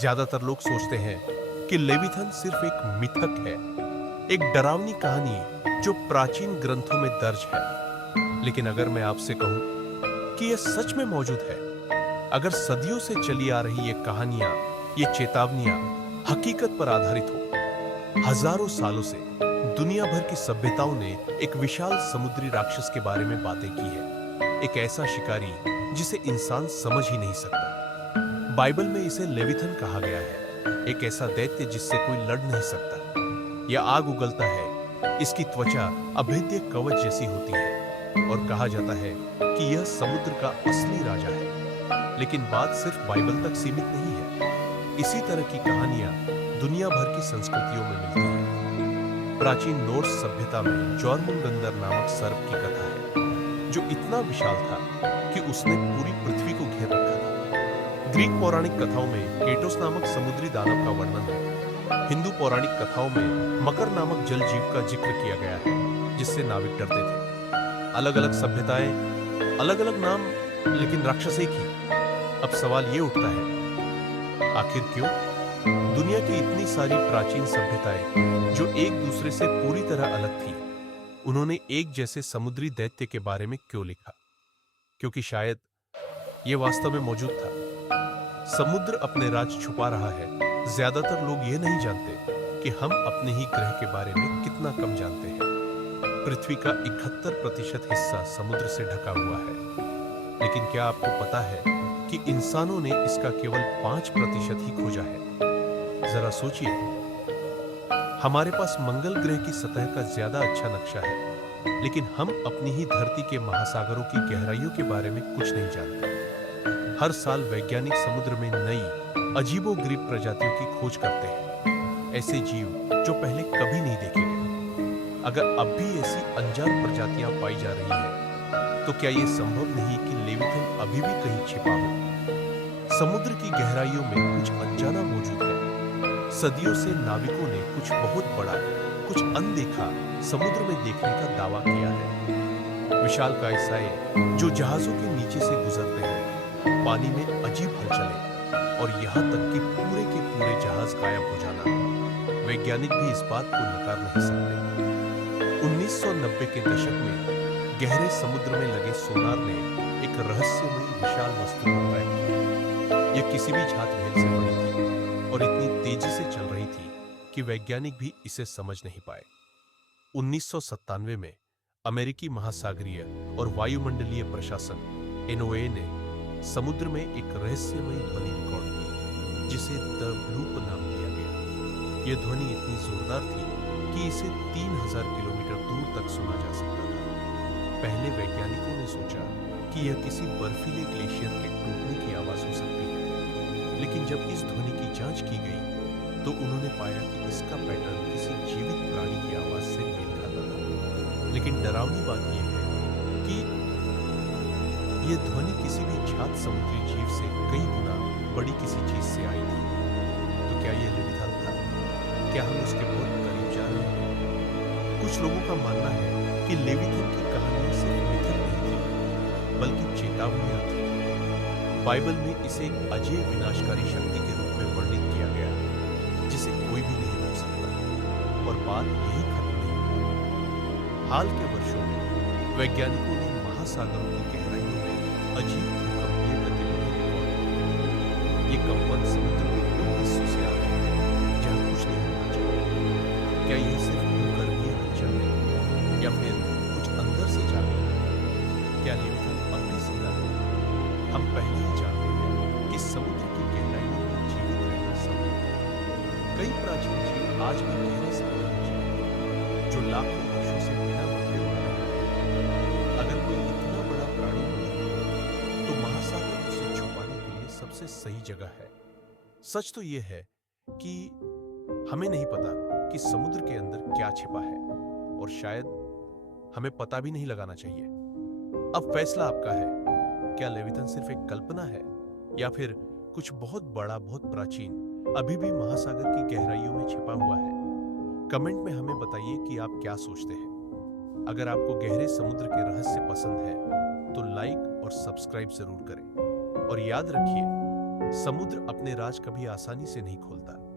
ज्यादातर लोग सोचते हैं कि लेविथन सिर्फ एक मिथक है, एक डरावनी कहानी जो प्राचीन ग्रंथों में दर्ज है। लेकिन अगर मैं आपसे कहूं कि यह सच में मौजूद है, अगर सदियों से चली आ रही ये कहानियां, ये चेतावनियां हकीकत पर आधारित हो, हजारों सालों से दुनिया भर की सभ्यताओं ने एक विशाल समुद्री राक्षस के बारे में बातें की है, एक ऐसा शिकारी जिसे इंसान समझ ही नहीं सकता। बाइबल में इसे लेविथन कहा गया है, एक ऐसा दैत्य जिससे कोई लड़ नहीं सकता। यह आग उगलता है, इसकी त्वचा अभेद्य कवच जैसी होती है और कहा जाता है कि यह समुद्र का असली राजा है। लेकिन बात सिर्फ बाइबल तक सीमित नहीं है। इसी तरह की कहानियां दुनिया भर की संस्कृतियों में मिलती हैं। प्राचीन नॉर्स सभ्यता में जॉर्मुंगंदर नामक सर्प की कथा है, जो इतना विशाल था कि उसने पूरी पृथ्वी को घेर रखा था। ग्रीक पौराणिक कथाओं में केटोस नामक समुद्री दानव का वर्णन है। हिंदू पौराणिक कथाओं में मकर नामक जल जीव का जिक्र किया गया है, जिससे नाविक डरते थे। अलग अलग सभ्यताएं, अलग अलग नाम, लेकिन राक्षस एक ही। अब सवाल ये उठता है, आखिर क्यों? दुनिया की इतनी सारी प्राचीन सभ्यताएं जो एक दूसरे से पूरी तरह अलग थी, उन्होंने एक जैसे समुद्री दैत्य के बारे में क्यों लिखा? क्योंकि शायद यह वास्तव में मौजूद था। समुद्र अपने राज छुपा रहा है। ज्यादातर लोग ये नहीं जानते कि हम अपने ही ग्रह के बारे में कितना कम जानते हैं। पृथ्वी का 71% हिस्सा समुद्र से ढका हुआ है, लेकिन क्या आपको पता है कि इंसानों ने इसका केवल 5% ही खोजा है? जरा सोचिए, हमारे पास मंगल ग्रह की सतह का ज्यादा अच्छा नक्शा है, लेकिन हम अपनी ही धरती के महासागरों की गहराइयों के बारे में कुछ नहीं जानते। हर साल वैज्ञानिक समुद्र में नई अजीबोगरीब प्रजातियों की खोज करते हैं, ऐसे जीव जो पहले कभी नहीं देखे गए। अगर अब भी ऐसी अनजान प्रजातियां पाई जा रही हैं, तो क्या यह संभव नहीं कि लेविथन अभी भी कहीं छिपा हो? समुद्र की गहराइयों में कुछ अनजाना मौजूद है। सदियों से नाविकों ने कुछ बहुत बड़ा, कुछ अनदेखा समुद्र में देखने का दावा किया है। विशालकाय साए जो जहाजों के नीचे से गुजरते हैं, पानी में अजीब हलचलें और यहां तक कि पूरे के पूरे जहाज गायब हो जाना। वैज्ञानिक भी इस बात को नकार नहीं सकते। 1990 के दशक में गहरे समुद्र में लगे सोनार ने एक रहस्यमयी विशाल वस्तु को ट्रैक किया। यह किसी भी छात भेद से बड़ी थी और इतनी तेजी से चल रही थी कि वैज्ञानिक भी इसे समझ नहीं पाए। 1997 में अमेरिकी महासागरीय और वायुमंडलीय प्रशासन NOAA ने समुद्र में एक रहस्यमयी ध्वनि रिकॉर्ड की, जिसे द ब्लूप नाम दिया गया। यह ध्वनि इतनी जोरदार थी कि इसे 3000 किलोमीटर दूर तक सुना जा सकता था। पहले वैज्ञानिकों ने सोचा कि यह किसी बर्फीले ग्लेशियर के टूटने की आवाज हो सकती है, लेकिन जब इस ध्वनि की जांच की गई तो उन्होंने पाया कि इसका पैटर्न किसी जीवित प्राणी की आवाज से मेल खाता था। लेकिन डरावनी बात यह है कि यह ध्वनि किसी भी छात समुद्री जीव से कई गुना बड़ी किसी चीज से आई थी। तो क्या यह लेविथन था? क्या हम उसके बहुत करीब जा रहे हैं? कुछ लोगों का मानना है कि लेविथन की कहानियां सिर्फ मिथक नहीं थी, बल्कि चेतावनियां थी। बाइबल में इसे एक अजय विनाशकारी शक्ति के रूप में वर्णित किया गया है, जिसे कोई भी नहीं रोक सकता। और बात यही खत्म नहीं हुई। हाल के वर्षों में वैज्ञानिकों ने महासागरों की गहराइयों में अजीब भूकंपीय गतिविधि रिकॉर्ड की। ये कंपन समुद्र के उन हिस्सों से आ रहे हैं जहां कुछ नहीं होना चाहिए। क्या यह सिर्फ भूगर्भीय हलचल है या फिर कुछ अंदर से जाग रहा है? क्या लेविथन अब भी जिंदा है? हम पहले ही जानते हैं कि समुद्र की गहराइयों में जीवित रहना संभव है। कई प्राचीन जीव आज भी गहरे समुद्र में जीवित हैं, जो लाखों वर्षों से बिना बदले हुए हैं। अगर कोई इतना बड़ा प्राणी तो महासागर उसे छुपाने के लिए सबसे सही जगह है। सच तो यह है कि हमें नहीं पता कि समुद्र के अंदर क्या छिपा है, और शायद हमें पता भी नहीं लगाना चाहिए। अब फैसला आपका है। क्या लेविथन सिर्फ एक कल्पना है, या फिर कुछ बहुत बड़ा, बहुत प्राचीन, अभी भी महासागर की गहराइयों में छिपा हुआ है? कमेंट में हमें बताइए कि आप क्या सोचते हैं। अगर आपको गहरे समुद्र के रहस्य पसंद है तो लाइक और सब्सक्राइब जरूर करें। और याद रखिए, समुद्र अपने राज कभी आसानी से नहीं खोलता।